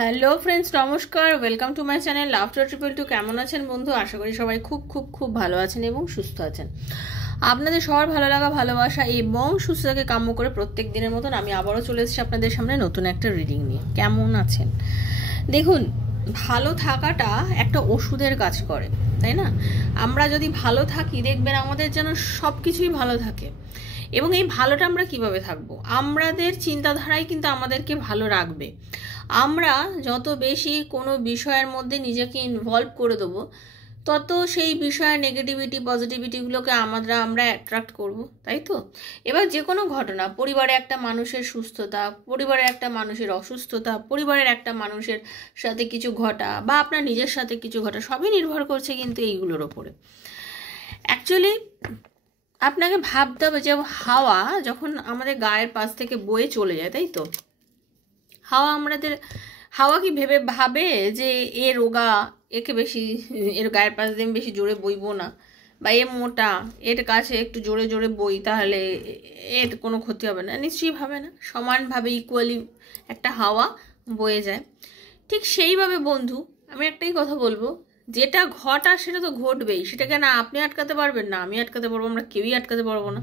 Hello friends, নমস্কার। Welcome to my channel laughter triple two. কেমন আছেন বন্ধু? আশা করি সবাই খুব খুব খুব ভালো আছেন এবং সুস্থ আছেন। আপনাদের সবার ভালো লাগা, ভালোবাসা এবং সুস্থতাকে কাম্য করে প্রত্যেক দিনের মতন আমি আবারও চলে এসেছি আপনাদের সামনে নতুন একটা রিডিং নিয়ে। কেমন আছেন? দেখুন, ভালো থাকাটা একটা ওষুধের কাজ করে, তাই না? আমরা যদি ভালো থাকি দেখবেন আমাদের যেন সব কিছুই ভালো থাকে। এবং এই ভালোটা আমরা কিভাবে থাকবো? আমাদের চিন্তাধারাই কিন্তু আমাদেরকে ভালো রাখবে। আমরা যত বেশি কোনো বিষয়ের মধ্যে নিজেকে ইনভলভ করে দেবো, তত সেই বিষয়ের নেগেটিভিটি পজিটিভিটিগুলোকে আমরা অ্যাট্রাক্ট করব, তাই তো? এবার যে কোনো ঘটনা, পরিবারে একটা মানুষের সুস্থতা, পরিবারে একটা মানুষের অসুস্থতা, পরিবারের একটা মানুষের সাথে কিছু ঘটা বা আপনার নিজের সাথে কিছু ঘটা, সবই নির্ভর করছে কিন্তু এইগুলোর ওপরে। অ্যাকচুয়ালি আপনাকে ভাবতে হবে যে হাওয়া যখন আমাদের গায়ের পাশ থেকে বয়ে চলে যায়, তাই তো? হাওয়া কি ভাবে যে এ রোগা, একে বেশি, এর গায়ের পাশ দিয়ে বেশি জোরে বইবো না, বা এ মোটা, এর কাছে একটু জোরে জোরে বই, তাহলে এর কোনো ক্ষতি হবে না? নিশ্চয়ই ভাবে না। সমানভাবে ইকুয়ালি একটা হাওয়া বয়ে যায়। ঠিক সেইভাবে বন্ধু, আমি একটাই কথা বলবো, যেটা ঘটা সেটা তো ঘটবেই। সেটাকে না আপনি আটকাতে পারবেন, না আমি আটকাতে পারবো, আমরা কেউই আটকাতে পারবো না।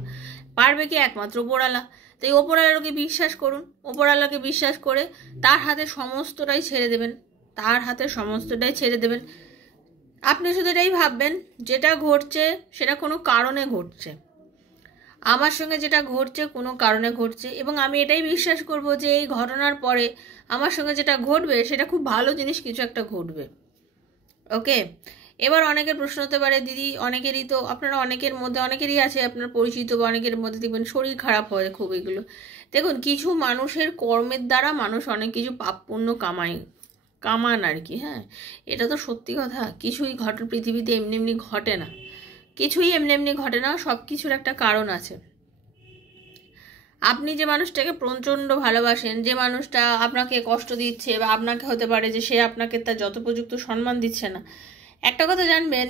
পারবে কি? একমাত্র ওপরওয়ালা। তাই ওপরওয়ালাকে বিশ্বাস করুন। ওপরওয়ালাকে বিশ্বাস করে তার হাতে সমস্তটাই ছেড়ে দেবেন, তার হাতে সমস্তটাই ছেড়ে দেবেন। আপনি শুধু এটাই ভাববেন, যেটা ঘটছে সেটা কোনো কারণে ঘটছে। আমার সঙ্গে যেটা ঘটছে কোনো কারণে ঘটছে, এবং আমি এটাই বিশ্বাস করব যে এই ঘটনার পরে আমার সঙ্গে যেটা ঘটবে সেটা খুব ভালো জিনিস কিছু একটা ঘটবে। ওকে? এবার অনেকের প্রশ্ন হতে পারে, দিদি অনেকেরই তো, আপনারা অনেকের মধ্যে অনেকেরই আছে আপনার পরিচিত বা অনেকের মধ্যে দেখবেন শরীর খারাপ হয় খুব। এগুলো দেখুন, কিছু মানুষের কর্মের দ্বারা মানুষ অনেক কিছু পাপ পুণ্য কামান আর কি। হ্যাঁ, এটা তো সত্যি কথা। কিছুই পৃথিবীতে এমনি এমনি ঘটে না, কিছুই এমনি এমনি ঘটে না, সব কিছুর একটা কারণ আছে। আপনি যে মানুষটাকে প্রচণ্ড ভালোবাসেন, যে মানুষটা আপনাকে কষ্ট দিচ্ছে, বা আপনাকে হতে পারে যে সে আপনাকে তার যথোপযুক্ত সম্মান দিচ্ছে না, একটা কথা জানবেন,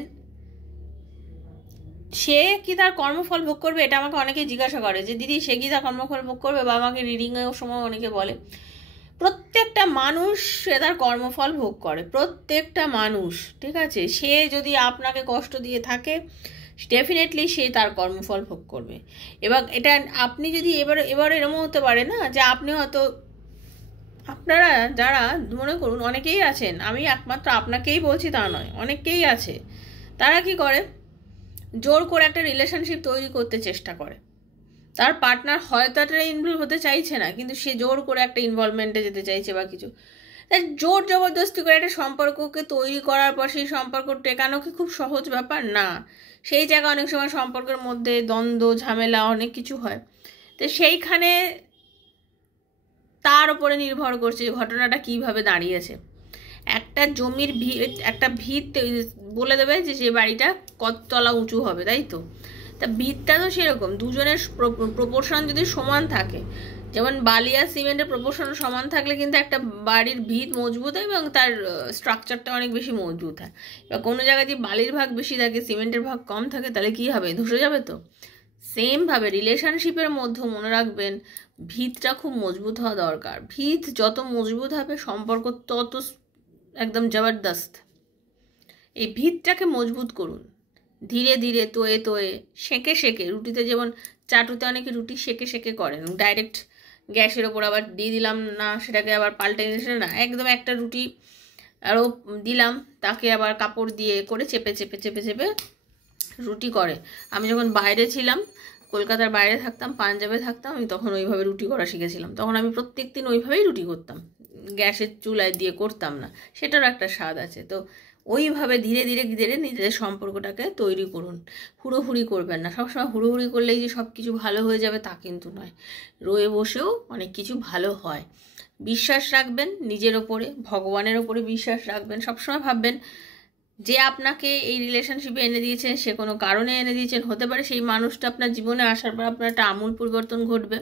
সে কি তার কর্মফল ভোগ করবে? এটা আমাকে অনেকেই জিজ্ঞাসা করে যে দিদি সে কি তার কর্মফল ভোগ করবে, বা আমাকে রিডিংয়ের সময় অনেকে বলে। প্রত্যেকটা মানুষ সে তার কর্মফল ভোগ করে, প্রত্যেকটা মানুষ। ঠিক আছে? সে যদি আপনাকে কষ্ট দিয়ে থাকে, ডেফিনেটলি সে তার কর্মফল ভোগ করবে। এবং এটা আপনি যদি এবার এরকম হতে পারে না যে আপনি হয়তো, আপনারা যারা মনে করুন অনেকেই আছেন, আমি একমাত্র আপনাকেই বলছি তা নয়, অনেকেই আছে, তারা কি করে, জোর করে একটা রিলেশনশিপ তৈরি করতে চেষ্টা করে। তার পার্টনার হয়তো একটা ইনভলভ হতে চাইছে না, কিন্তু সে জোর করে একটা ইনভলভমেন্টে যেতে চাইছে বা কিছু। তাই জোর জবরদস্তি করে একটা সম্পর্ককে তৈরি করার পর সেই সম্পর্ক টেকানো কি খুব সহজ ব্যাপার? না। সেই জায়গায় অনেক সময় সম্পর্কের মধ্যে দ্বন্দ্ব, ঝামেলা, অনেক কিছু হয়। তো সেইখানে তার উপরে নির্ভর করছে যে ঘটনাটা কিভাবে দাঁড়িয়েছে। একটা জমির একটা ভিত বলে দেবে যে সে বাড়িটা কততলা উঁচু হবে, তাই তো? তা ভিতটা তো সেরকম, দুজনের প্রপোর্শন যদি সমান থাকে, যেমন বালি আর সিমেন্টের প্রপোর্শন সমান থাকলে কিন্তু একটা বাড়ির ভিত মজবুত হয় এবং তার স্ট্রাকচারটা অনেক বেশি মজবুত হয়। এবার কোনো জায়গায় যদি বালির ভাগ বেশি থাকে, সিমেন্টের ভাগ কম থাকে, তাহলে কি হবে? ধসে যাবে তো। সেমভাবে রিলেশনশিপের মধ্যে মনে রাখবেন, ভিতটা খুব মজবুত হওয়া দরকার। ভিত যত মজবুত হবে সম্পর্ক তত একদম জবরদস্ত। এই ভিতটাকে মজবুত করুন ধীরে ধীরে, তোয়ে তোয়ে, সেঁকে সেঁকে। রুটিতে যেমন চাটুতে অনেকে রুটি সেঁকে সেঁকে করেন, ডাইরেক্ট গ্যাসের ওপর আবার দিয়ে দিলাম না, সেটাকে আবার পাল্টে নিয়েছিল না, একদম একটা রুটি আরও দিলাম, তাকে আবার কাপড় দিয়ে করে চেপে চেপে চেপে চেপে রুটি করে। আমি যখন বাইরে ছিলাম, কলকাতার বাইরে থাকতাম, পাঞ্জাবে থাকতাম, আমি তখন ওইভাবে রুটি করা শিখেছিলাম। তখন আমি প্রত্যেক দিন ওইভাবেই রুটি করতাম, গ্যাসের চুলায় দিয়ে করতাম না। সেটারও একটা স্বাদ আছে। তো ওইভাবে ধীরে ধীরে ধীরে নিজেদের সম্পর্কটাকে তৈরি করুন। হুড়োহুড়ি করবেন না। সবসময় হুড়োহুড়ি করলেই যে সব কিছু ভালো হয়ে যাবে তা কিন্তু নয়। রয়ে বসেও অনেক কিছু ভালো হয়। বিশ্বাস রাখবেন নিজের ওপরে, ভগবানের ওপরে বিশ্বাস রাখবেন। সবসময় ভাববেন যে আপনাকে এই রিলেশনশিপে এনে দিয়েছেন, সে কোনো কারণে এনে দিয়েছেন। হতে পারে সেই মানুষটা আপনার জীবনে আসার পর আপনার একটা আমূল পরিবর্তন ঘটবে।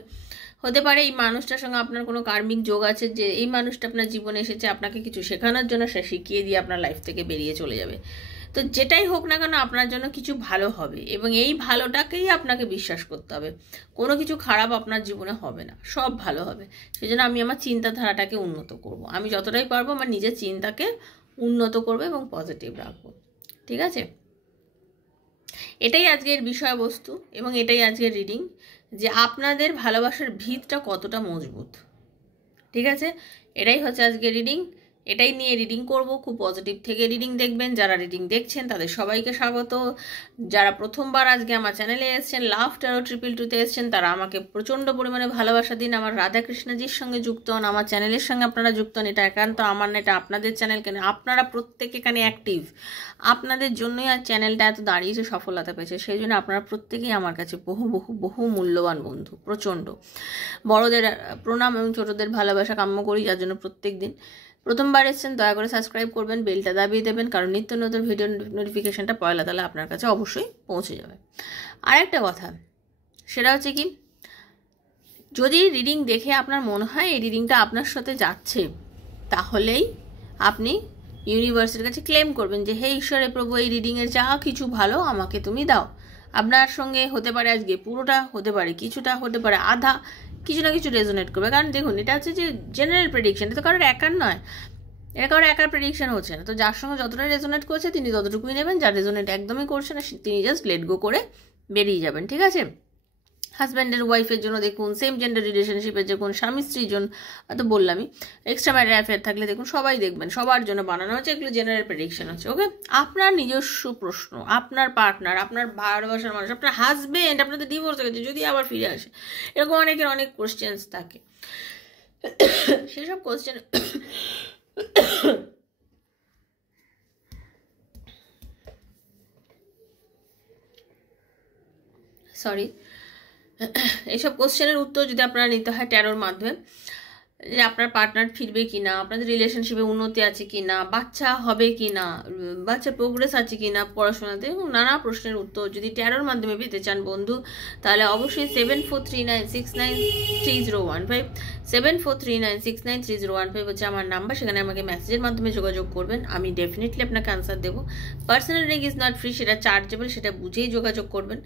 হতে পারে এই মানুষটার সঙ্গে আপনার কোনো কার্মিক যোগ আছে, যে এই মানুষটা আপনার জীবনে এসেছে আপনাকে কিছু শেখানোর জন্য, সে শিখিয়ে দিয়ে আপনার লাইফ থেকে বেরিয়ে চলে যাবে। তো যেটাই হোক না কেন আপনার জন্য কিছু ভালো হবে, এবং এই ভালোটাকেই আপনাকে বিশ্বাস করতে হবে। কোনো কিছু খারাপ আপনার জীবনে হবে না, সব ভালো হবে। সেই জন্য আমি আমার চিন্তাধারাটাকে উন্নত করব, আমি যতটাই পারবো আমার নিজের চিন্তাকে উন্নত করবো এবং পজিটিভ রাখবো। ঠিক আছে, এটাই আজকের বিষয়বস্তু এবং এটাই আজকের রিডিং, যে আপনাদের ভালোবাসার ভিতটা কতটা মজবুত। ঠিক আছে, এটাই হচ্ছে আজকের রিডিং, এটাই নিয়ে রিডিং করব। খুব পজিটিভ থেকে রিডিং দেখবেন। যারা রিডিং দেখছেন তাদের সবাইকে স্বাগত। যারা প্রথমবার আজকে আমার চ্যানেলে এসেছেন, লাভ ট্যারো 222-তে এসেছেন, তারা আমাকে প্রচণ্ড পরিমাণে ভালোবাসা দিন। আমার রাধাকৃষ্ণজির সঙ্গে যুক্ত হন, আমার চ্যানেলের সঙ্গে আপনারা যুক্ত হন। এটা একান্ত আমার না, এটা আপনাদের চ্যানেল। কেন আপনারা প্রত্যেকে এখানে অ্যাক্টিভ, আপনাদের জন্যই আর চ্যানেলটা এত দাঁড়িয়েছে, সফলতা পেয়েছে। সেই জন্য আপনারা প্রত্যেকেই আমার কাছে বহু বহু বহু মূল্যবান বন্ধু। প্রচণ্ড বড়দের প্রণাম এবং ছোটদের ভালোবাসা কাম্য করি, যার জন্য প্রত্যেক দিন প্রথমবার এসেছেন দয়া করে সাবস্ক্রাইব করবেন, বেলটা দাবিয়ে দেবেন, কারণ নিত্য নতুন ভিডিও নোটিফিকেশানটা পয়লা তাহলে আপনার কাছে অবশ্যই পৌঁছে যাবে। আর একটা কথা, সেটা হচ্ছে কি, যদি রিডিং দেখে আপনার মনে হয় এই রিডিংটা আপনার সাথে যাচ্ছে, তাহলেই আপনি ইউনিভার্সের কাছে ক্লেম করবেন যে হে ঈশ্বরে প্রভু, এই রিডিংয়ের যা কিছু ভালো আমাকে তুমি দাও। আপনার সঙ্গে হতে পারে আজকে পুরোটা, হতে পারে কিছুটা, হতে পারে আধা, কিছু না কিছু রেজোনেট করবে। কারণ দেখুন, এটা হচ্ছে যে জেনারেল প্রেডিকশন, এটা তো কারোর একার নয়, এটা কারোর একার প্রেডিকশন হচ্ছে না। তো যার সঙ্গে যতটা রেজোনেট করছে তিনি ততটুকুই নেবেন, যার রেজোনেট একদমই করছে না তিনি জাস্ট লেট গো করে বেরিয়ে যাবেন। ঠিক আছে, হাজব্যান্ডের ওয়াইফের জন্য দেখুন, সেম জেন্ডার রিলেশনশিপের দেখুন, স্বামী স্ত্রীর জন্য তো বললামই, এক্সট্রা ম্যারিটাল অ্যাফেয়ার থাকলে দেখুন, সবাই দেখবেন, সবার জন্য বানানো হচ্ছে, এগুলো জেনারেল প্রেডিকশন হচ্ছে। ওকে, আপনার নিজস্ব প্রশ্ন, আপনার পার্টনার, আপনার ভালোবাসার মানুষ, আপনার হাজব্যান্ড আপনাদের ডিভোর্স হয়ে গেছে, যদি আবার ফিরে আসে, এরকম অনেকের অনেক কোশ্চেন্স থাকে। সেসব কোশ্চেন সরি এইসব কোশ্চেনের উত্তর যদি আপনারা নিতে হয় ট্যারোর মাধ্যমে, যে আপনার পার্টনার ফিরবে কি না, আপনাদের রিলেশনশিপে উন্নতি আছে কি না, বাচ্চা হবে কি না, বাচ্চার প্রোগ্রেস আছে কি না পড়াশোনাতে, এবং নানা প্রশ্নের উত্তর যদি ট্যারোর মাধ্যমে পেতে চান বন্ধু, তাহলে অবশ্যই 7439693015 7439693015 হচ্ছে আমার নাম্বার। সেখানে আমাকে মেসেজের মাধ্যমে যোগাযোগ করবেন, আমি ডেফিনেটলি আপনাকে আনসার দেবো। Personal reading is not free, সেটা চার্জেবল, সেটা বুঝেই যোগাযোগ করবেন।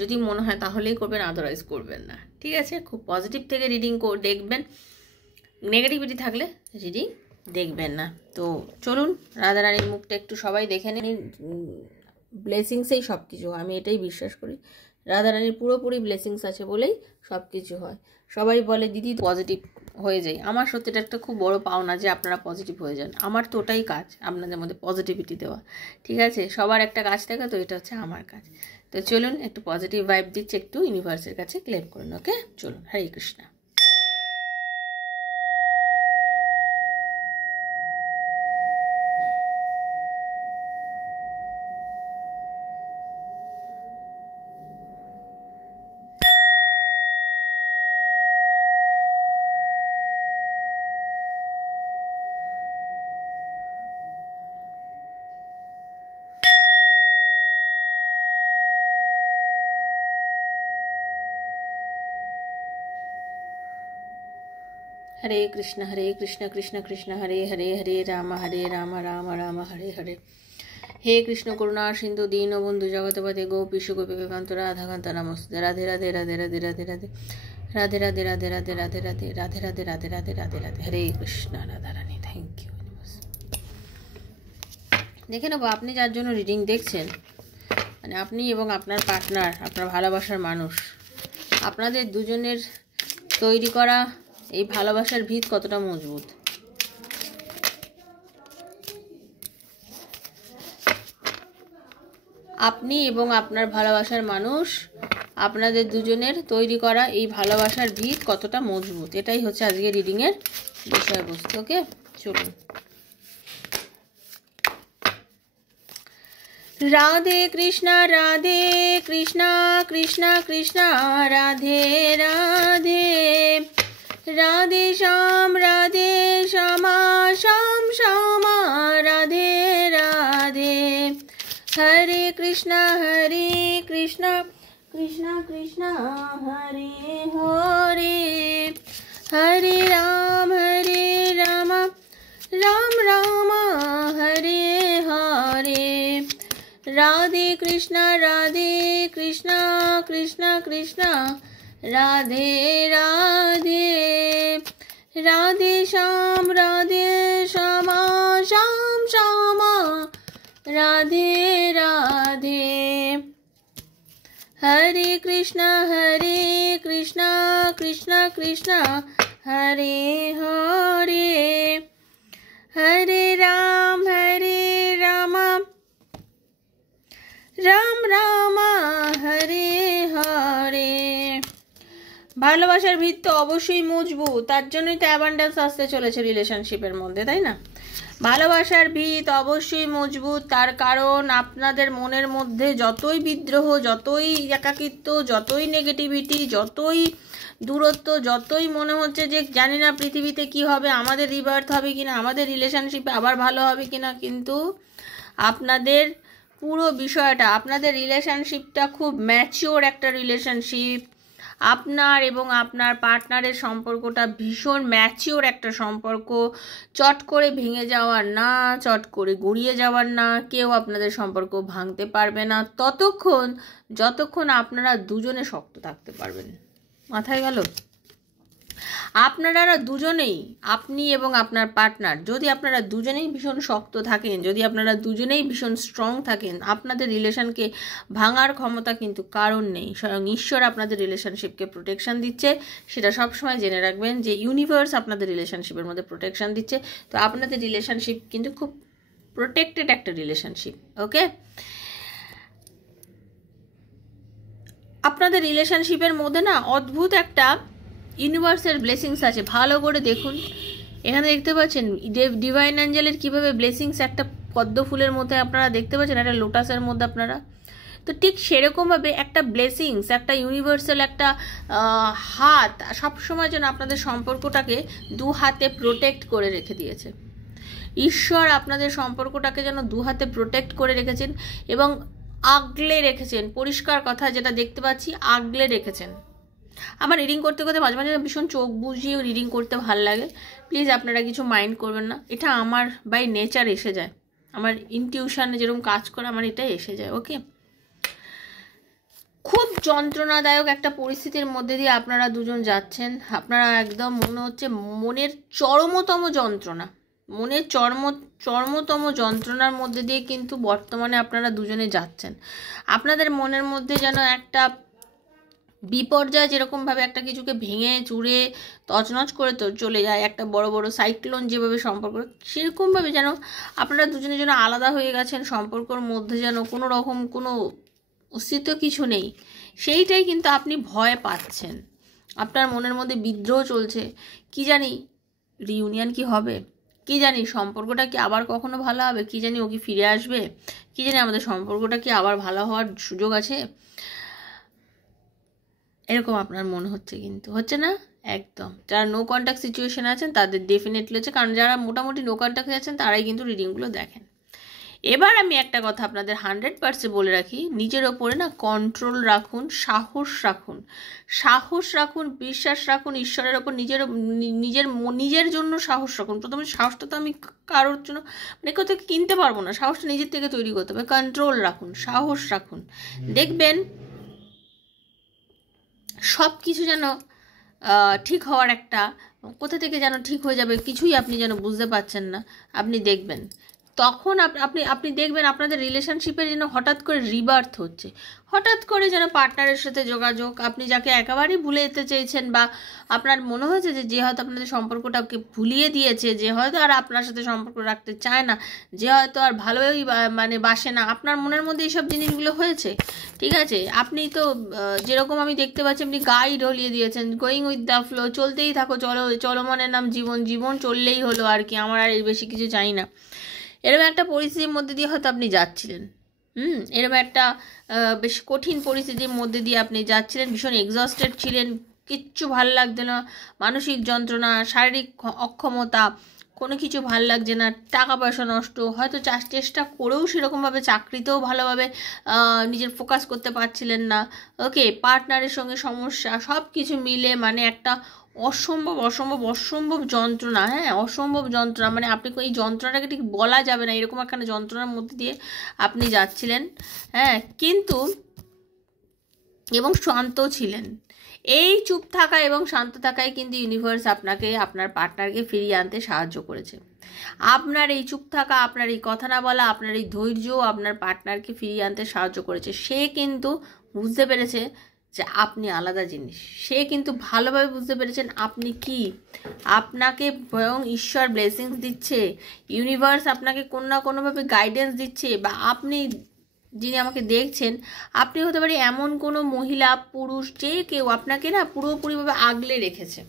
যদি মনে হয় তাহলেই করবেন, আদারওয়াইজ করবেন না। ঠিক আছে, খুব পজিটিভ থেকে রিডিং দেখবেন, নেগেটিভিটি থাকলে রিডিং দেখবেন না। তো চলুন, রাধারানীর মুখটা একটু সবাই দেখে নিন। ব্লেসিংসেই সব কিছু, আমি এটাই বিশ্বাস করি, রাধারানীর পুরোপুরি ব্লেসিংস আছে বলেই সব কিছু হয়। সবাই বলে দিদি পজিটিভ হয়ে যায়, আমার সত্যিটা একটা খুব বড় পাওনা যে আপনারা পজিটিভ হয়ে যান। আমার তো ওটাই কাজ, আপনাদের মধ্যে পজিটিভিটি দেওয়া। ঠিক আছে, সবার একটা কাজ থাকে, তো এটা হচ্ছে আমার কাজ। তো চলুন, একটু পজিটিভ ভাইব দিচ্ছে, একটু ইউনিভার্সের কাছে ক্লেম করুন। ওকে, চলুন, হরে কৃষ্ণ। हरे कृष्ण कृष्ण कृष्ण हरे हरे, हरे राम राम राम हरे हरे। हे कृष्ण करुणा सिंधु दीनबंधु जगतपते गोपीश गोपीकांत राधाकांत नमस्ते। राधे राधे राधे राधे राधे राधे राधे राधे राधे राधे राधे राधे राधे राधे राधे राधे राधे राधे। हरे कृष्ण राधा रानी, थैंक यू। দেখে নেবো আপনি যার জন্য রিডিং দেখছেন, মানে আপনি এবং আপনার পার্টনার, আপনার ভালোবাসার মানুষ, আপনাদের দুজনের তৈরি করা এই ভালোবাসার ভিত কতটা মজবুত। আপনি এবং আপনার ভালোবাসার মানুষ, আপনাদের দুজনের তৈরি করা এই ভালোবাসার ভিত কতটা মজবুত, এটাই হচ্ছে আজকে রিডিংয়ের বিষয়বস্তু। ওকে, চলুন। রাধে কৃষ্ণ কৃষ্ণ কৃষ্ণ রাধে রাধে, রাধে শ্যাম শ্যাম শ্যাম রাধে রাধে। হরে কৃষ্ণ কৃষ্ণ কৃষ্ণ হরে হরে, হরে রাম রাম রাম হরে হরে, রাধে কৃষ্ণ কৃষ্ণ কৃষ্ণ রাধে রাধে, রাধে শ্যাম শ্যামা রাধে রাধে। হরে কৃষ্ণ কৃষ্ণ কৃষ্ণ হরে হরে, হরে রাম রাম রাম হরে হরে। ভালোবাসার ভিত তো অবশ্যই মজবুত, তার জন্যই তো অ্যাবান্ডেন্স আসতে চলেছে রিলেশনশিপের মধ্যে, তাই না? ভালোবাসার ভিত অবশ্যই মজবুত, তার কারণ আপনাদের মনের মধ্যে যতই বিদ্রোহ, যতই একাকিত্ব, যতই নেগেটিভিটি, যতই দূরত্ব, যতই মনে হচ্ছে যে জানি না পৃথিবীতে কি হবে, আমাদের রিবার্থ হবে কিনা, আমাদের রিলেশনশিপে আবার ভালো হবে কিনা, কিন্তু আপনাদের পুরো বিষয়টা, আপনাদের রিলেশনশিপটা খুব ম্যাচিওর একটা রিলেশনশিপ। আপনার এবং আপনার পার্টনারের সম্পর্কটা ভীষণ ম্যাচিওর একটা সম্পর্ক, চট করে ভেঙে যাওয়ার না, চট করে গড়িয়ে যাওয়ার না, কেউ আপনাদের সম্পর্ক ভাঙতে পারবে না ততক্ষণ যতক্ষণ আপনারা দুজনে শক্ত থাকতে পারবেন। মাথায় গেল? আপনারা দুজনেই, আপনি এবং আপনার পার্টনার, যদি আপনারা দুজনেই ভীষণ শক্ত থাকেন, যদি আপনারা দুজনেই ভীষণ স্ট্রং থাকেন, আপনাদের রিলেশনকে ভাঙার ক্ষমতা কিন্তু কারণ নেই। স্বয়ং ঈশ্বর আপনাদের রিলেশনশিপকে প্রোটেকশন দিচ্ছে, সেটা সবসময় জেনে রাখবেন যে ইউনিভার্স আপনাদের রিলেশনশিপের মধ্যে প্রোটেকশন দিচ্ছে। তো আপনাদের রিলেশনশিপ কিন্তু খুব প্রোটেক্টেড একটা রিলেশনশিপ। ওকে, আপনাদের রিলেশনশিপের মধ্যে না অদ্ভুত একটা ইউনিভার্সের ব্লেসিংস আছে, ভালো করে দেখুন। এখানে দেখতে পাচ্ছেন ডিভাইন অ্যাঞ্জেলের কীভাবে ব্লেসিংস একটা পদ্ম ফুলের মধ্যে আপনারা দেখতে পাচ্ছেন, একটা লোটাসের মধ্যে আপনারা। তো ঠিক সেরকমভাবে একটা ব্লেসিংস, একটা ইউনিভার্সাল একটা হাত সবসময় যেন আপনাদের সম্পর্কটাকে দু হাতে প্রোটেক্ট করে রেখে দিয়েছে। ঈশ্বর আপনাদের সম্পর্কটাকে যেন দু হাতে প্রোটেক্ট করে রেখেছেন এবং আগলে রেখেছেন। পরিষ্কার কথা যেটা দেখতে পাচ্ছি, আগলে রেখেছেন। আমার রিডিং করতে করতে মাঝে মাঝে ভীষণ চোখ বুঝিয়ে রিডিং করতে ভাল লাগে, প্লিজ আপনারা কিছু মাইন্ড করবেন না। এটা আমার বাই নেচার এসে যায়, আমার ইনটিউশনে যেরকম কাজ করে আমার এটাই এসে যায়। ওকে, খুব যন্ত্রণাদায়ক একটা পরিস্থিতির মধ্যে দিয়ে আপনারা দুজন যাচ্ছেন। আপনারা একদম মনে হচ্ছে মনের চরমতম যন্ত্রণা, মনের চরমতম যন্ত্রণার মধ্যে দিয়ে কিন্তু বর্তমানে আপনারা দুজনে যাচ্ছেন। আপনাদের মনের মধ্যে যেন একটা বিপর্যয় যেরকমভাবে একটা কিছুকে ভেঙে চুরে তছনছ করে চলে যায়, একটা বড় বড় সাইক্লোন যেভাবে সম্পর্ক, সেরকমভাবে যেন আপনারা দুজনে যেন আলাদা হয়ে গেছেন, সম্পর্কর মধ্যে যেন কোনো রকম কোনো অস্তিত্ব কিছু নেই, সেইটাই কিন্তু আপনি ভয় পাচ্ছেন। আপনার মনের মধ্যে বিদ্রোহ চলছে, কি জানি রিইউনিয়ন কি হবে, কি জানি সম্পর্কটা কি আবার কখনো ভালো হবে, কি জানি ও কি ফিরে আসবে, কি জানি আমাদের সম্পর্কটা কি আবার ভালো হওয়ার সুযোগ আছে, এরকম আপনার মনে হচ্ছে, কিন্তু হচ্ছে না একদম। যারা নো কন্ট্যাক্ট সিচুয়েশন আছেন তাদের ডেফিনেটলি হচ্ছে, কারণ যারা মোটামুটি নো কন্ট্যাক্টে আছেন তারাই কিন্তু রিডিংগুলো দেখেন। এবার আমি একটা কথা আপনাদের 100% বলে রাখি, নিজের ওপরে না কন্ট্রোল রাখুন, সাহস রাখুন, বিশ্বাস রাখুন ঈশ্বরের ওপর, নিজের জন্য সাহস রাখুন। প্রথমে সাহসটা তো আমি কারোর জন্য মানে কোথাও কিনতে পারবো না, সাহসটা নিজের থেকে তৈরি করতে হবে। কন্ট্রোল রাখুন, সাহস রাখুন, দেখবেন সব কিছু যেন ঠিক হওয়ার একটা কোথা থেকে যেন ঠিক হয়ে যাবে, কিছুই আপনি যেন বুঝতে পারছেন না, আপনি দেখবেন তখন আপনি দেখবেন আপনাদের রিলেশনশিপের যেন হঠাৎ করে রিবার্থ হচ্ছে, হঠাৎ করে যেন পার্টনারের সাথে যোগাযোগ, আপনি যাকে একেবারেই ভুলে যেতে চেয়েছেন বা আপনার মনে হয়েছে যে হয়তো আপনাদের সম্পর্কটাকে ভুলিয়ে দিয়েছে, যে হয়তো আর আপনার সাথে সম্পর্ক রাখতে চায় না, যে হয়তো আর ভালোই মানে বাসে না, আপনার মনের মধ্যে এইসব জিনিসগুলো হয়েছে। ঠিক আছে, আপনি তো যেরকম আমি দেখতে পাচ্ছি আপনি গাইড ঢলিয়ে দিয়েছেন, গোয়িং উইথ দ্য ফ্লো, চলতেই থাকো, চলমনের নাম জীবন চললেই হলো আর কি, আমার আর এর বেশি কিছু চাই না। এরকম একটা পরিস্থিতির মধ্যে দিয়ে হয়তো আপনি যাচ্ছিলেন, এরকম একটা বেশ কঠিন পরিস্থিতির মধ্যে দিয়ে আপনি যাচ্ছিলেন, ভীষণ এক্সস্টেড ছিলেন, কিচ্ছু ভালো লাগতো না, মানসিক যন্ত্রণা, শারীরিক অক্ষমতা, কোনো কিছু ভাল লাগছে না, টাকা পয়সা নষ্ট, হয়তো চেষ্টা করেও সেরকমভাবে চাকরিতেও ভালোভাবে নিজের ফোকাস করতে পারছিলেন না, ওকে, পার্টনারের সঙ্গে সমস্যা, সব কিছু মিলে মানে একটা অসম্ভব অসম্ভব অসম্ভব যন্ত্রণা, হ্যাঁ, অসম্ভব যন্ত্রণা, মানে আপনি এই যন্ত্রণাটাকে ঠিক বলা যাবে না, এরকম একটা যন্ত্রণার মধ্যে দিয়ে আপনি যাচ্ছিলেন, হ্যাঁ, কিন্তু এবং শান্তও ছিলেন। এই চুপ থাকা এবং শান্ত থাকাই কিন্তু ইউনিভার্স আপনাকে আপনার পার্টনারকে ফিরিয়ে আনতে সাহায্য করেছে। আপনার এই চুপ থাকা, আপনার এই কথা না বলা, আপনার এই ধৈর্য আপনার পার্টনারকে ফিরিয়ে আনতে সাহায্য করেছে। সে কিন্তু বুঝতে পেরেছে যে আপনি আলাদা জিনিস, সে কিন্তু ভালোভাবে বুঝতে পেরেছেন আপনি কি, আপনাকে স্বয়ং ঈশ্বর ব্লেসিংস দিচ্ছে, ইউনিভার্স আপনাকে কোনো না কোনোভাবে গাইডেন্স দিচ্ছে, বা আপনি যিনি আমাকে দেখছেন আপনি হতে পারে এমন কোনো মহিলা পুরুষ যে কেউ আপনাকে না পুরোপুরিভাবে আগলে রেখেছে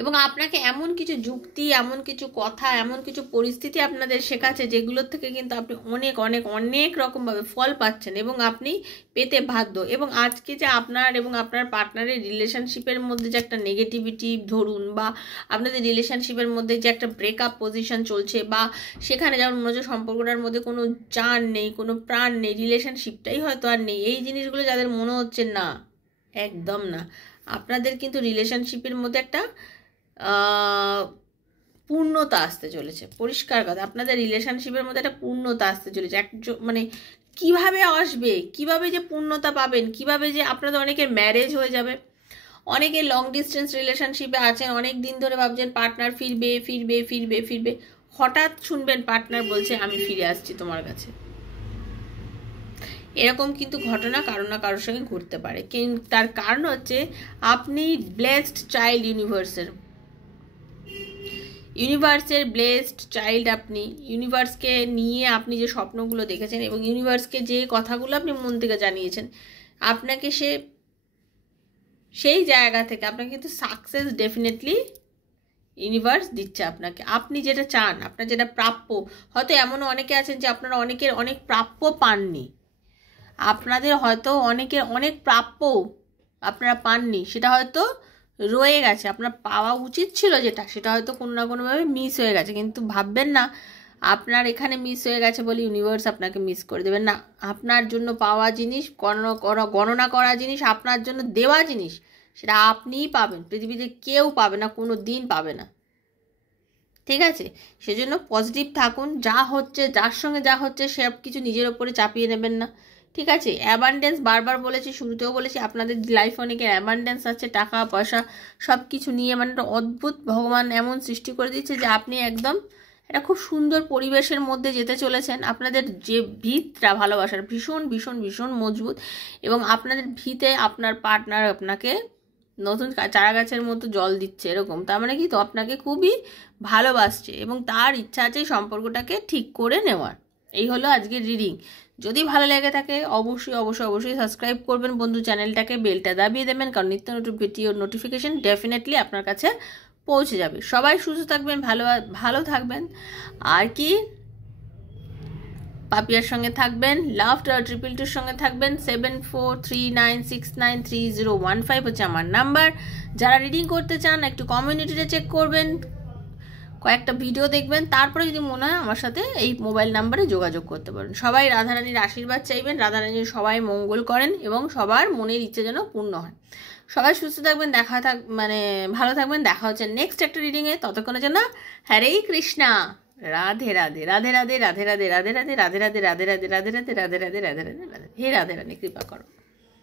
এবং আপনাকে এমন কিছু যুক্তি, এমন কিছু কথা, এমন কিছু পরিস্থিতি আপনাদের শেখাচ্ছে যেগুলোর থেকে কিন্তু আপনি অনেক অনেক অনেক রকমভাবে ফল পাচ্ছেন এবং আপনি পেতে বাধ্য। এবং আজকে যে আপনার এবং আপনার পার্টনারের রিলেশনশিপের মধ্যে যে একটা নেগেটিভিটি ধরুন, বা আপনাদের রিলেশনশিপের মধ্যে যে একটা ব্রেকআপ পজিশন চলছে, বা সেখানে যেমন মনে হচ্ছে সম্পর্কটার মধ্যে কোনো জান নেই, কোনো প্রাণ নেই, রিলেশনশিপটাই হয়তো আর নেই, এই জিনিসগুলো যাদের মনে হচ্ছে না, একদম না, আপনাদের কিন্তু রিলেশনশিপের মধ্যে একটা পূর্ণতা আসতে চলেছে। পরিষ্কার কথা, আপনাদের রিলেশনশিপের মধ্যে একটা পূর্ণতা আসতে চলেছে। মানে কিভাবে আসবে, কিভাবে যে পূর্ণতা পাবেন, কিভাবে যে আপনাদের অনেকের ম্যারেজ হয়ে যাবে, অনেকে লং ডিস্টেন্স রিলেশনশিপে আছেন, অনেক দিন ধরে ভাবছেন পার্টনার ফিরবে ফিরবে ফিরবে ফিরবে, হঠাৎ শুনবেন পার্টনার বলছে আমি ফিরে আসছি তোমার কাছে। এরকম কিন্তু ঘটনা কারো না কারোর সঙ্গে ঘটতে পারে, কিন্তু তার কারণ হচ্ছে আপনি ব্লেসড চাইল্ড ইউনিভার্সের ব্লেসড চাইল্ড। আপনি ইউনিভার্সকে নিয়ে আপনি যে স্বপ্নগুলো দেখেছেন এবং ইউনিভার্সকে যে কথাগুলো আপনি মন থেকে জানিয়েছেন, আপনাকে সেই জায়গা থেকে আপনাকে কিন্তু সাকসেস ডেফিনেটলি ইউনিভার্স দিচ্ছে আপনাকে। আপনি যেটা চান, আপনার যেটা প্রাপ্য, হয়তো এমনও অনেকে আছেন যে আপনারা অনেকের অনেক প্রাপ্য পাননি, আপনাদের হয়তো অনেকের অনেক প্রাপ্য আপনারা পাননি, সেটা হয়তো রয়ে গেছে, আপনার পাওয়া উচিত ছিল যেটা, সেটা হয়তো কোনো না কোনোভাবে মিস হয়ে গেছে। কিন্তু ভাববেন না আপনার এখানে মিস হয়ে গেছে বলে ইউনিভার্স আপনাকে মিস করে দেবেন না। আপনার জন্য পাওয়া জিনিস, গণনা করা জিনিস, আপনার জন্য দেওয়া জিনিস, সেটা আপনিই পাবেন, পৃথিবীতে কেউ পাবে না, কোনো দিন পাবে না, ঠিক আছে? সেজন্য পজিটিভ থাকুন, যা হচ্ছে, যার সঙ্গে যা হচ্ছে সব কিছু নিজের ওপরে চাপিয়ে নেবেন না, ঠিক আছে? অ্যাবান্ডেন্স, বারবার বলেছি, শুরুতেও বলেছি, আপনাদের লাইফ অনেকের অ্যাবান্ডেন্স আছে, টাকা পয়সা সব কিছু নিয়ে, মানে একটা অদ্ভুত ভগবান এমন সৃষ্টি করে দিচ্ছে যে আপনি একদম একটা খুব সুন্দর পরিবেশের মধ্যে যেতে চলেছেন। আপনাদের যে ভিতটা ভালোবাসার ভীষণ ভীষণ ভীষণ মজবুত, এবং আপনাদের ভিতে আপনার পার্টনার আপনাকে নতুন চারা গাছের মতো জল দিচ্ছে, এরকম, তার মানে কি তো আপনাকে খুবই ভালোবাসছে এবং তার ইচ্ছা আছে সম্পর্কটাকে ঠিক করে নেওয়ার। এই হলো আজকের রিডিং। যদি ভালো লেগে থাকে অবশ্যই অবশ্যই অবশ্যই সাবস্ক্রাইব করবেন বন্ধু চ্যানেলটাকে, বেলটা দাবিয়ে দেবেন, কারণ নিত্য নতুন ভিডিওর নোটিফিকেশন ডেফিনেটলি আপনার কাছে পৌঁছে যাবে। সবাই সুস্থ থাকবেন, ভালো থাকবেন, আর কি পাপিয়ার সঙ্গে থাকবেন, লাভ 222 সঙ্গে থাকবেন। 7439693015 হচ্ছে আমার নাম্বার। যারা রিডিং করতে চান একটু কমিউনিটিতে চেক করবেন, কয়েকটা ভিডিও দেখবেন, তারপরে যদি মনে হয় আমার সাথে এই মোবাইল নাম্বারে যোগাযোগ করতে পারেন। সবাই রাধারানীর আশীর্বাদ চাইবেন, রাধারানীর সবাই মঙ্গল করেন এবং সবার মনের ইচ্ছে যেন পূর্ণ হয়। সবাই সুস্থ থাকবেন, ভালো থাকবেন। দেখা হচ্ছে নেক্সট একটা রিডিংয়ে, ততক্ষণের জন্য হরে কৃষ্ণা, রাধে রাধে রাধে রাধে রাধে রাধে রাধে রাধে রাধে রাধে রাধে রাধে রাধে রাধে রাধে রাধে রাধে রাধে রাধে। হে রাধে রানী কৃপা করো।